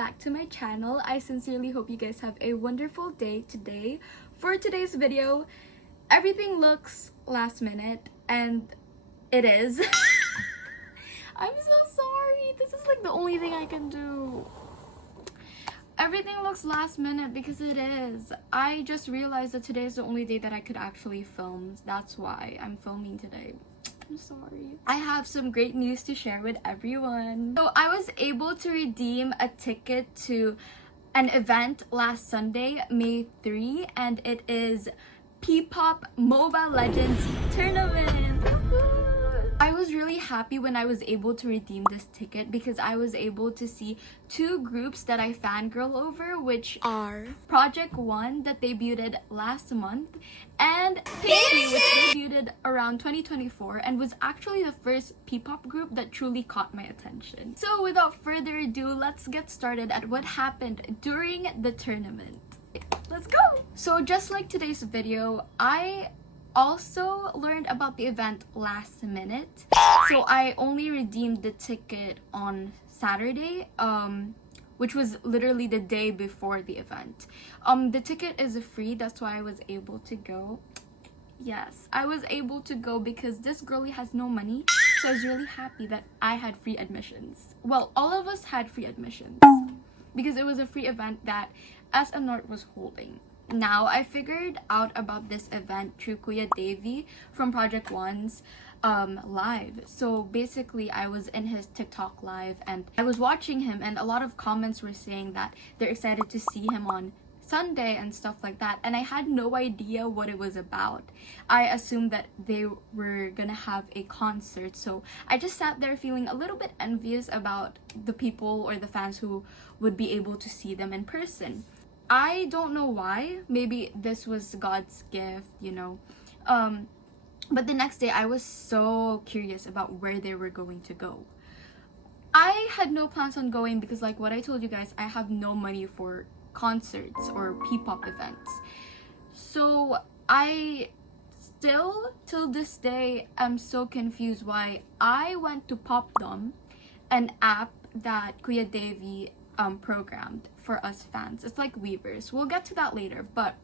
back to my channel. I sincerely hope you guys have a wonderful day today. For today's video, everything looks last minute, and it is. I'm so sorry. This is like the only thing I can do. Everything looks last minute because it is. I just realized that today is the only day that I could actually film. That's why I'm filming today. I'm sorry. I have some great news to share with everyone. So I was able to redeem a ticket to an event last Sunday, May 3, and it is P-pop Mobile Legends tournament. I was really happy when I was able to redeem this ticket because I was able to see two groups that I fangirl over, which are Project One that debuted last month and 𝗣𝗣𝗢𝗣𝗣, which debuted around 2024 and was actually the first P-pop group that truly caught my attention. So without further ado, let's get started at what happened during the tournament. Let's go! So just like today's video, I also learned about the event last minute, so I only redeemed the ticket on Saturday, which was literally the day before the event. The ticket is free, that's why I was able to go. Yes, I was able to go because this girlie has no money, so I was really happy that I had free admissions. Well, all of us had free admissions because it was a free event that 𝗚𝗛𝗡 was holding. Now, I figured out about this event through 𝗣𝗑𝗍𝗣 from Project One's live. So basically, I was in his TikTok live and I was watching him, and a lot of comments were saying that they're excited to see him on Sunday and stuff like that, and I had no idea what it was about. I assumed that they were gonna have a concert, so I just sat there feeling a little bit envious about the people or the fans who would be able to see them in person. I don't know why. Maybe this was God's gift, you know. But the next day, I was so curious about where they were going to go. I had no plans on going because, like what I told you guys, I have no money for concerts or P-pop events. So I still, till this day, am so confused why I went to 𝗣𝗣𝗢𝗡, an app that 𝗣𝗣𝗍𝗣 programmed for us fans. It's like Weavers. We'll get to that later, but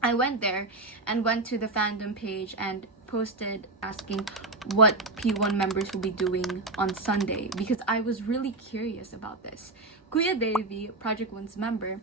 I went there and went to the fandom page and posted asking what P1 members will be doing on Sunday because I was really curious about this. 𝗣𝗣𝗍𝗣, Project One's member,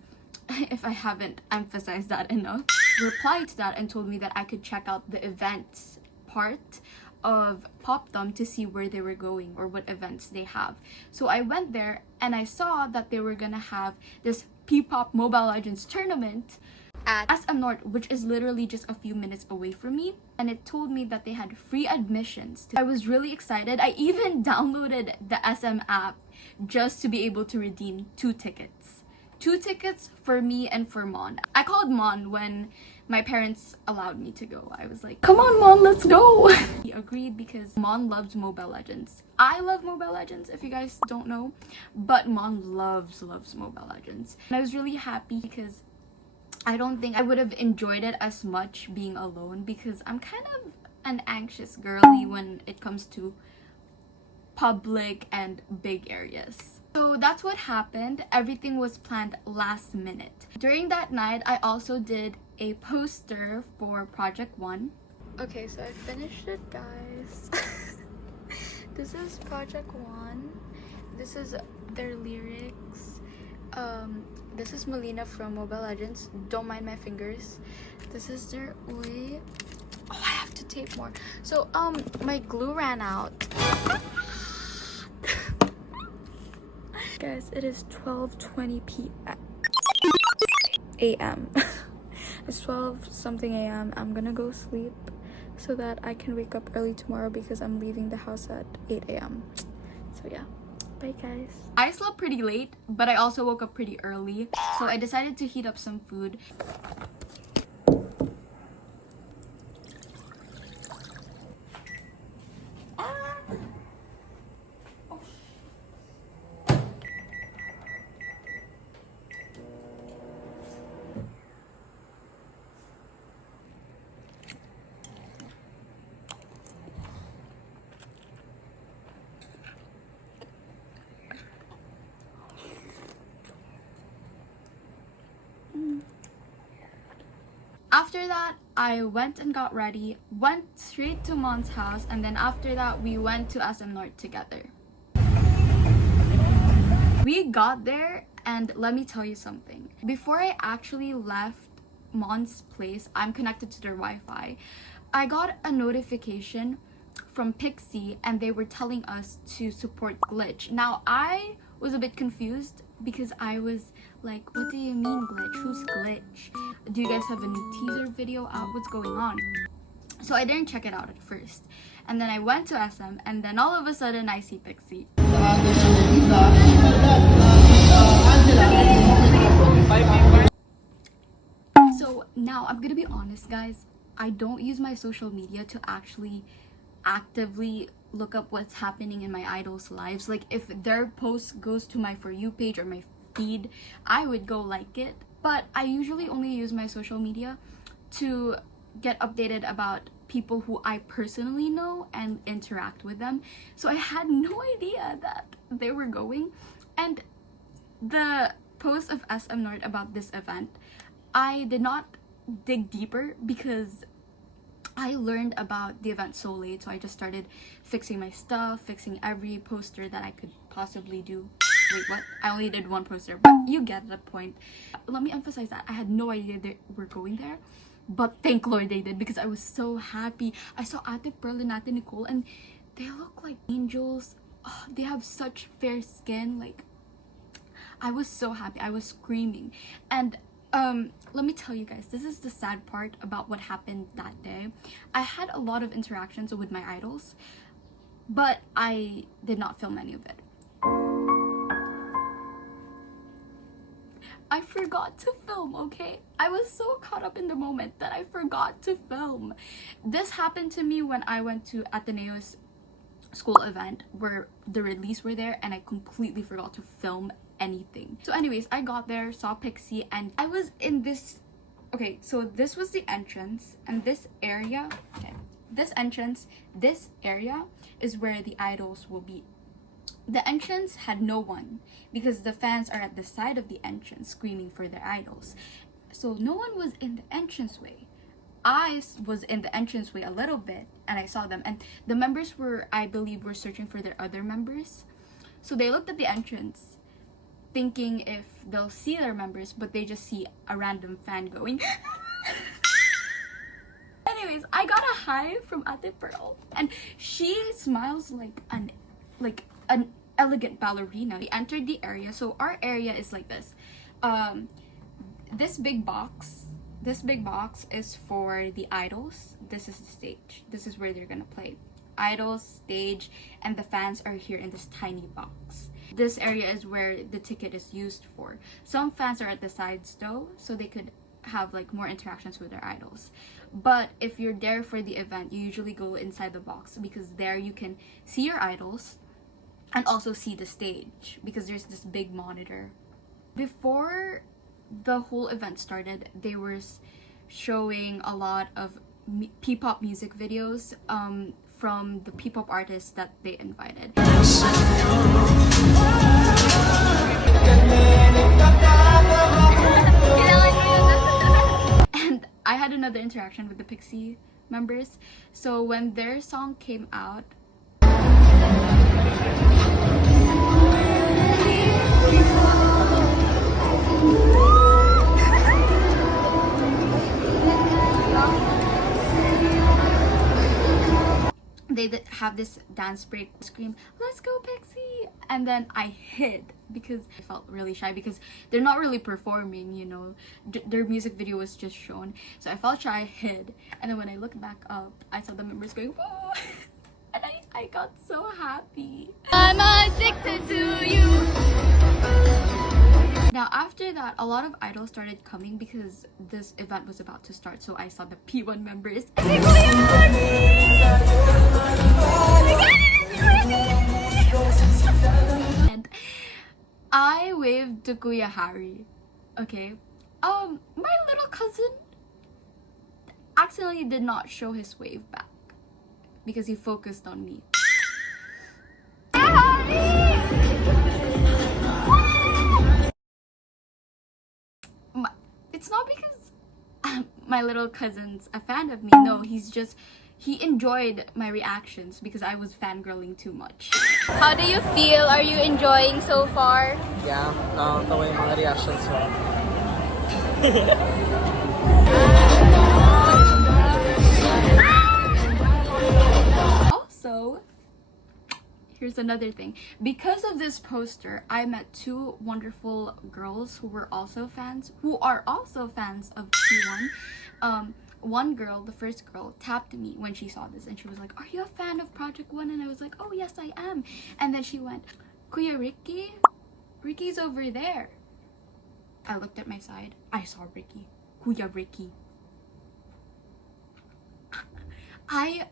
if I haven't emphasized that enough, replied to that and told me that I could check out the events part of 𝗣𝗣𝗢𝗡 to see where they were going or what events they have. So I went there and I saw that they were gonna have this P-pop Mobile Legends tournament at 𝗚𝗛𝗡, which is literally just a few minutes away from me, and it told me that they had free admissions. I was really excited. I even downloaded the SM app just to be able to redeem two tickets. Two tickets for me and for Mon. I called Mon when my parents allowed me to go. I was like, come on Mon, let's go! He agreed because Mon loves Mobile Legends. I love Mobile Legends, if you guys don't know, but Mon loves Mobile Legends. And I was really happy because I don't think I would have enjoyed it as much being alone because I'm kind of an anxious girly when it comes to public and big areas. So that's what happened. Everything was planned last minute. During that night, I also did a poster for Project One. Okay, so I finished it, guys. This is Project One. This is their lyrics. This is Melina from Mobile Legends. Don't mind my fingers. This is their 𝗚𝗚𝗡. Oh, I have to tape more. So my glue ran out. Guys, it is 12:20 a.m. It's 12 something a.m. I'm gonna go sleep so that I can wake up early tomorrow because I'm leaving the house at 8 a.m. So yeah, bye guys. I slept pretty late, but I also woke up pretty early, so I decided to heat up some food. After that, I went and got ready, went straight to Mon's house, and then after that, we went to SM North together. We got there, and let me tell you something. Before I actually left Mon's place, I'm connected to their Wi-Fi. I got a notification from 𝗣𝗄𝗅, and they were telling us to support Glitch. Now, I was a bit confused because I was like, what do you mean Glitch? Who's Glitch? Do you guys have a new teaser video out? What's going on? So I didn't check it out at first. And then I went to SM, and then all of a sudden I see 𝗣𝗄𝗅. So now I'm gonna be honest, guys. I don't use my social media to actually actively look up what's happening in my idols' lives. Like, if their post goes to my For You page or my feed, I would go like it. But I usually only use my social media to get updated about people who I personally know and interact with them. So I had no idea that they were going. And the post of SM North about this event, I did not dig deeper because I learned about the event so late, so I just started fixing my stuff, fixing every poster that I could possibly do. Wait, what? I only did one poster, but you get the point. Let me emphasize that I had no idea they were going there, but thank Lord they did, because I was so happy. I saw 𝗣-𝗣𝗢𝗣𝗢, and Nicole, and they look like angels. Oh, they have such fair skin. Like, I was so happy. I was screaming. And let me tell you guys, this is the sad part about what happened that day. I had a lot of interactions with my idols, but I did not film any of it. I forgot to film, okay? I was so caught up in the moment that I forgot to film. This happened to me when I went to Ateneo's school event where the release were there, and I completely forgot to film anything. So anyways, I got there, saw 𝗣𝗄𝗅, and I was in this, okay, so this was the entrance, and this area, okay, this entrance, this area is where the idols will be. The entrance had no one because the fans are at the side of the entrance screaming for their idols. So no one was in the entranceway. I was in the entranceway a little bit, and I saw them, and the members were, I believe, were searching for their other members. So they looked at the entrance thinking if they'll see their members, but they just see a random fan going. Anyways, I got a hi from 𝗣𝗣𝗢𝗣, and she smiles like an elegant ballerina. We entered the area. So our area is like this. This big box is for the idols. This is the stage. This is where they're gonna play. Idols, stage, and the fans are here in this tiny box. This area is where the ticket is used for. Some fans are at the sides though, so they could have like more interactions with their idols. But if you're there for the event, you usually go inside the box because there you can see your idols and also see the stage because there's this big monitor. Before the whole event started, they were showing a lot of P-pop music videos from the P-pop artists that they invited. And I had another interaction with the 𝗣𝗄𝗅 members. So when their song came out, they have this dance break, scream, "Let's go 𝗣𝗄𝗅!" And then I hid because I felt really shy because they're not really performing, you know, their music video was just shown. So I felt shy, I hid, and then when I looked back up, I saw the members going, "Whoa!" And I got so happy. I'm addicted to you. Now after that, a lot of idols started coming because this event was about to start. So I saw the P1 members. And I waved to Kuya Harry. Okay. My little cousin accidentally did not show his wave back because he focused on me. It's not because my my little cousin's a fan of me. No, he enjoyed my reactions because I was fangirling too much. How do you feel? Are you enjoying so far? Yeah, nakakatawa yung mga reactions mo. Also, here's another thing. Because of this poster, I met two wonderful girls who are also fans of T1. One girl, the first girl, tapped me when she saw this and she was like, "Are you a fan of Project One?" And I was like, "Oh yes, I am." And then she went, "Kuya Ricky? Ricky's over there." I looked at my side. I saw Ricky. Kuya Ricky. I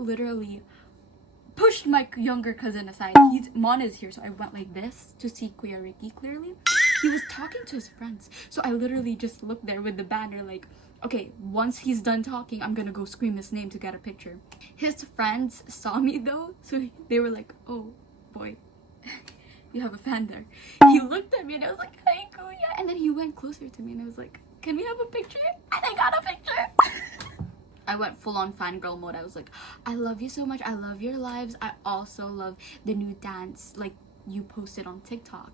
literally pushed my younger cousin aside. Mon is here, so I went like this to see Kuya Ricky clearly. He was talking to his friends, so I literally just looked there with the banner like, okay, once he's done talking, I'm gonna go scream his name to get a picture. His friends saw me though, so they were like, "Oh boy, you have a fan there." He looked at me and I was like, "Hi Kuya," and then he went closer to me and I was like, "Can we have a picture?" And I got a picture. I went full on fangirl mode. I was like, "I love you so much. I love your lives. I also love the new dance like you posted on TikTok."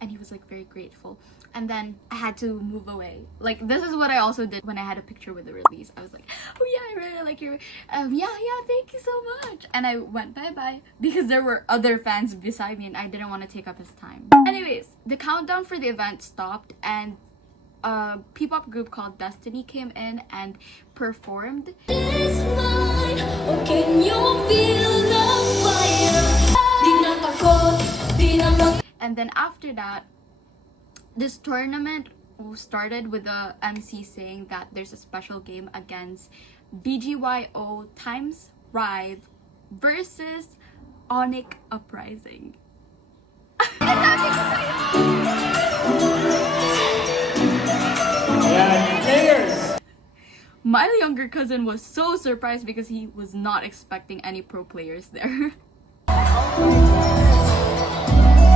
And he was like very grateful. And then I had to move away. Like, this is what I also did when I had a picture with the release. I was like, "Oh yeah, I really like your yeah, thank you so much." And I went bye-bye because there were other fans beside me and I didn't want to take up his time. Anyways, the countdown for the event stopped and a P-pop group called Destiny came in and performed. And then after that, this tournament started with the MC saying that there's a special game against BGYO times Rive versus Onyx Uprising. My younger cousin was so surprised because he was not expecting any pro players there.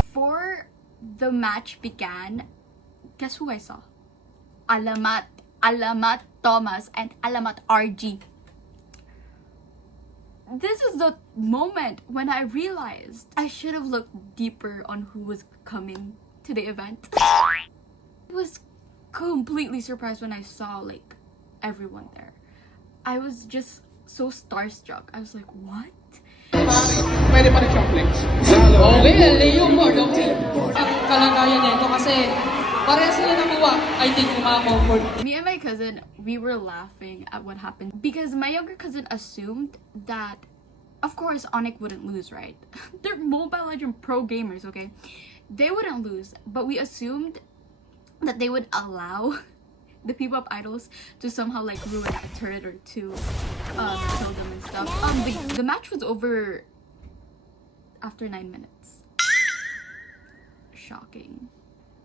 Before the match began, guess who I saw? Alamat Thomas and Alamat RG. This is the moment when I realized I should have looked deeper on who was coming to the event. I was completely surprised when I saw like everyone there. I was just so starstruck. I was like, what? Pwede pa rin chocolate. Okay, yung board, okay. Ang kalagayan nito kasi pareha sila nakuha. I think yung mga comfort. Me and my cousin, we were laughing at what happened because my younger cousin assumed that, of course, Onyx wouldn't lose, right? They're Mobile Legends pro gamers, okay? They wouldn't lose, but we assumed that they would allow the P-pop idols to somehow like ruin a turret or two, kill them and stuff. The match was over after 9 minutes. Shocking.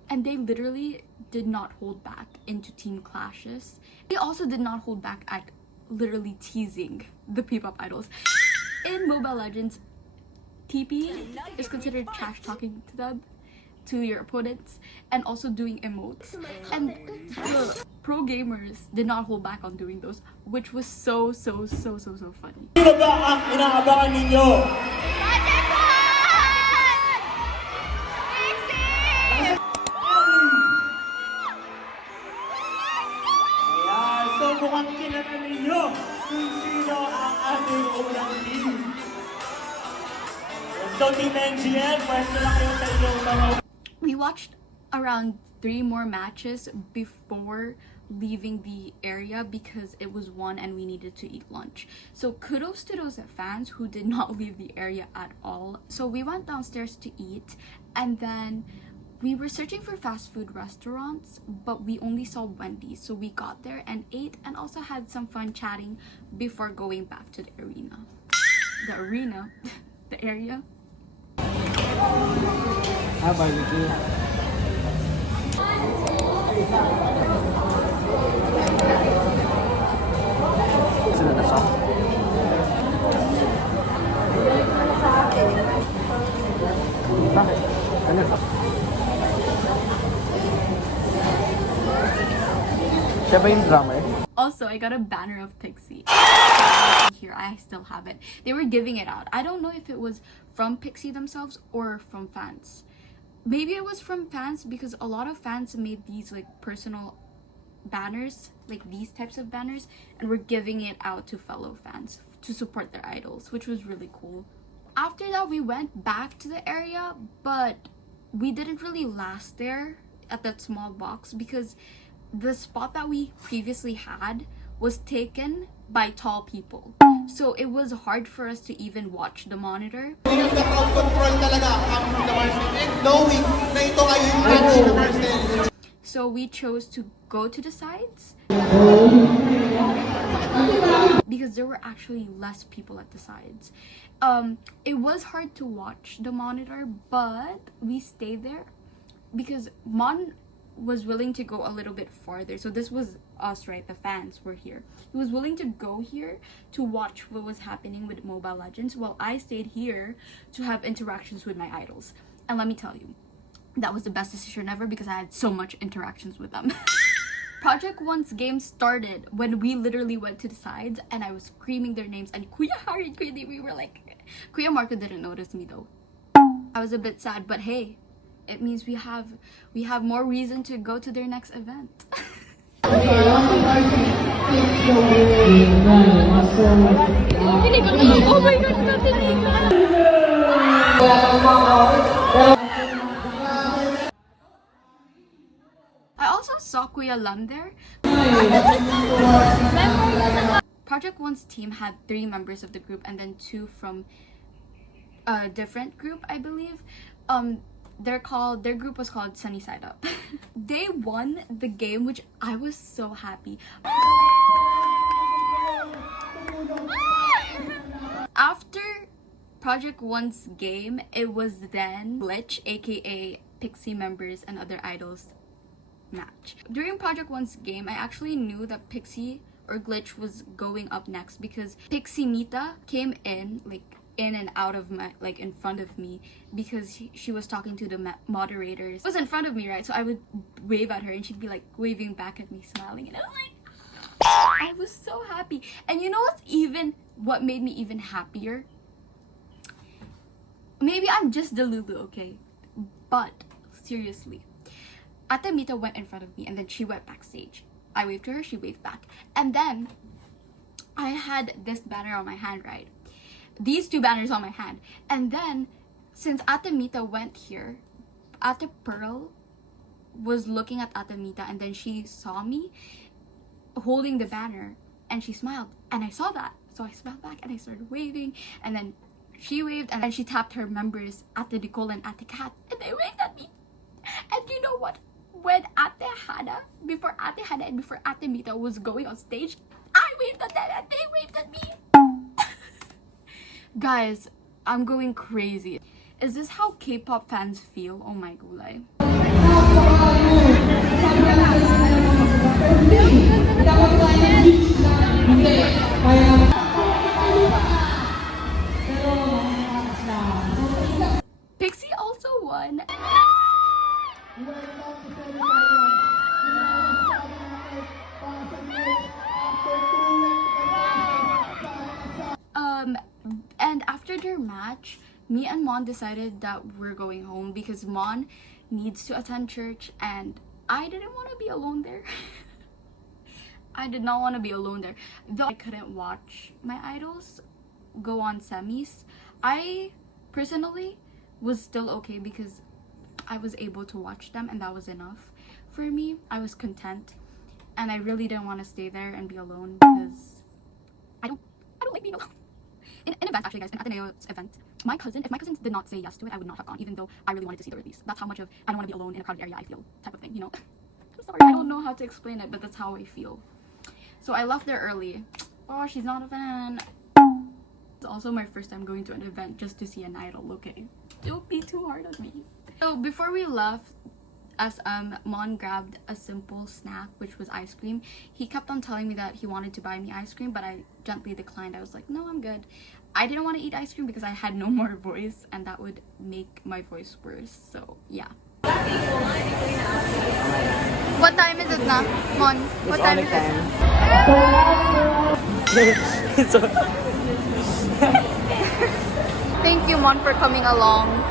And they literally did not hold back into team clashes. They also did not hold back at literally teasing the P-pop idols. In Mobile Legends, TP is considered trash talking to them, to your opponents, and also doing emotes. And the pro gamers did not hold back on doing those, which was so funny. Sino ba ang inaabangan ninyo? Ayan, so mukhang kilala ninyo kung sino ang ating unang team. So Team NGL, pwesto lang kayo sa inyong mga... We watched around 3 more matches before leaving the area because it was 1 and we needed to eat lunch. So kudos to those fans who did not leave the area at all. So we went downstairs to eat and then we were searching for fast food restaurants, but we only saw Wendy's. So we got there and ate and also had some fun chatting before going back to the arena. The area. Barbecue. Sino na siya? Diba? Ano ba? Siya ba yung drummer? Also, I got a banner of 𝗣𝗤𝗅. Here, I still have it. They were giving it out. I don't know if it was from 𝗣𝗤𝗅 themselves or from fans. Maybe it was from fans because a lot of fans made these like personal banners, like these types of banners, and were giving it out to fellow fans to support their idols, which was really cool. After that, we went back to the area, but we didn't really last there at that small box because the spot that we previously had was taken by tall people. So it was hard for us to even watch the monitor. So we chose to go to the sides because there were actually less people at the sides. It was hard to watch the monitor, but we stayed there because Mon was willing to go a little bit farther. So this was us, right? The fans were here. He was willing to go here to watch what was happening with Mobile Legends, while I stayed here to have interactions with my idols. And let me tell you, that was the best decision ever because I had so much interactions with them. Project 𝗏's game started when we literally went to the sides and I was screaming their names, and Kuya Harry and Kuya Devi were like, Kuya Marco didn't notice me though. I was a bit sad, but hey, it means we have more reason to go to their next event. Oh my God, I also saw Kuya Lam there. Project 𝗏's team had 3 members of the group and then 2 from a different group, I believe. Their group was called 𝗏𝗏𝗏𝗏𝗏𝗏𝗏𝗏𝗏. They won the game, which I was so happy. After Project 𝗏's game, it was then 𝗏𝗏𝗏𝗏𝗏, aka 𝗣𝗤𝗅 members and other idols match. During Project 𝗏's game, I actually knew that 𝗣𝗤𝗅 or 𝗏𝗏𝗏 was going up next because 𝗣𝗤𝗏𝗏𝗏 came in, like in and out of my, like in front of me, because she was talking to the moderators. It was in front of me, right? So I would wave at her and she'd be like waving back at me, smiling, and I was like, I was so happy. And you know what made me even happier? Maybe I'm just delulu, okay? But seriously, 𝗏𝗏𝗏𝗏𝗏𝗏 went in front of me and then she went backstage. I waved to her, she waved back. And then I had this banner on my hand, right? These 2 banners on my hand. And then since 𝗏𝗏𝗏𝗏𝗏 went here, Ate Pearl was looking at 𝗏𝗏𝗏𝗏𝗏𝗏 and then she saw me holding the banner and she smiled, and I saw that. So I smiled back and I started waving, and then she waved and then she tapped her members, Ate Nicole and Ate Kat, and they waved at me. And you know what? When Ate Hana, before Ate Hana and before 𝗏𝗏𝗏𝗏𝗏𝗏𝗏 was going on stage, I waved at them and they waved at me. Guys, I'm going crazy. Is this how K-pop fans feel? Oh my gulay. 𝗣𝗤𝗅 also won. And after their match, me and Mon decided that we're going home because Mon needs to attend church and I didn't want to be alone there. I did not want to be alone there. Though I couldn't watch my idols go on semis, I personally was still okay because I was able to watch them and that was enough for me. I was content and I really didn't want to stay there and be alone because I don't like being alone. In events, actually guys, in Ateneo's event, if my cousins did not say yes to it, I would not have gone, even though I really wanted to see the release. That's how much of I don't want to be alone in a crowded area I feel, type of thing, you know. I'm sorry, I don't know how to explain it, but that's how I feel. So I left there early. Oh, she's not a fan. It's also my first time going to an event just to see an idol, okay? Don't be too hard on me. So before we left, as Mon grabbed a simple snack, which was ice cream. He kept on telling me that he wanted to buy me ice cream, but I gently declined. I was like, no, I'm good. I didn't want to eat ice cream because I had no more voice and that would make my voice worse. So yeah. What time is it na, Mon? What time is it? Thank you, Mon, for coming along.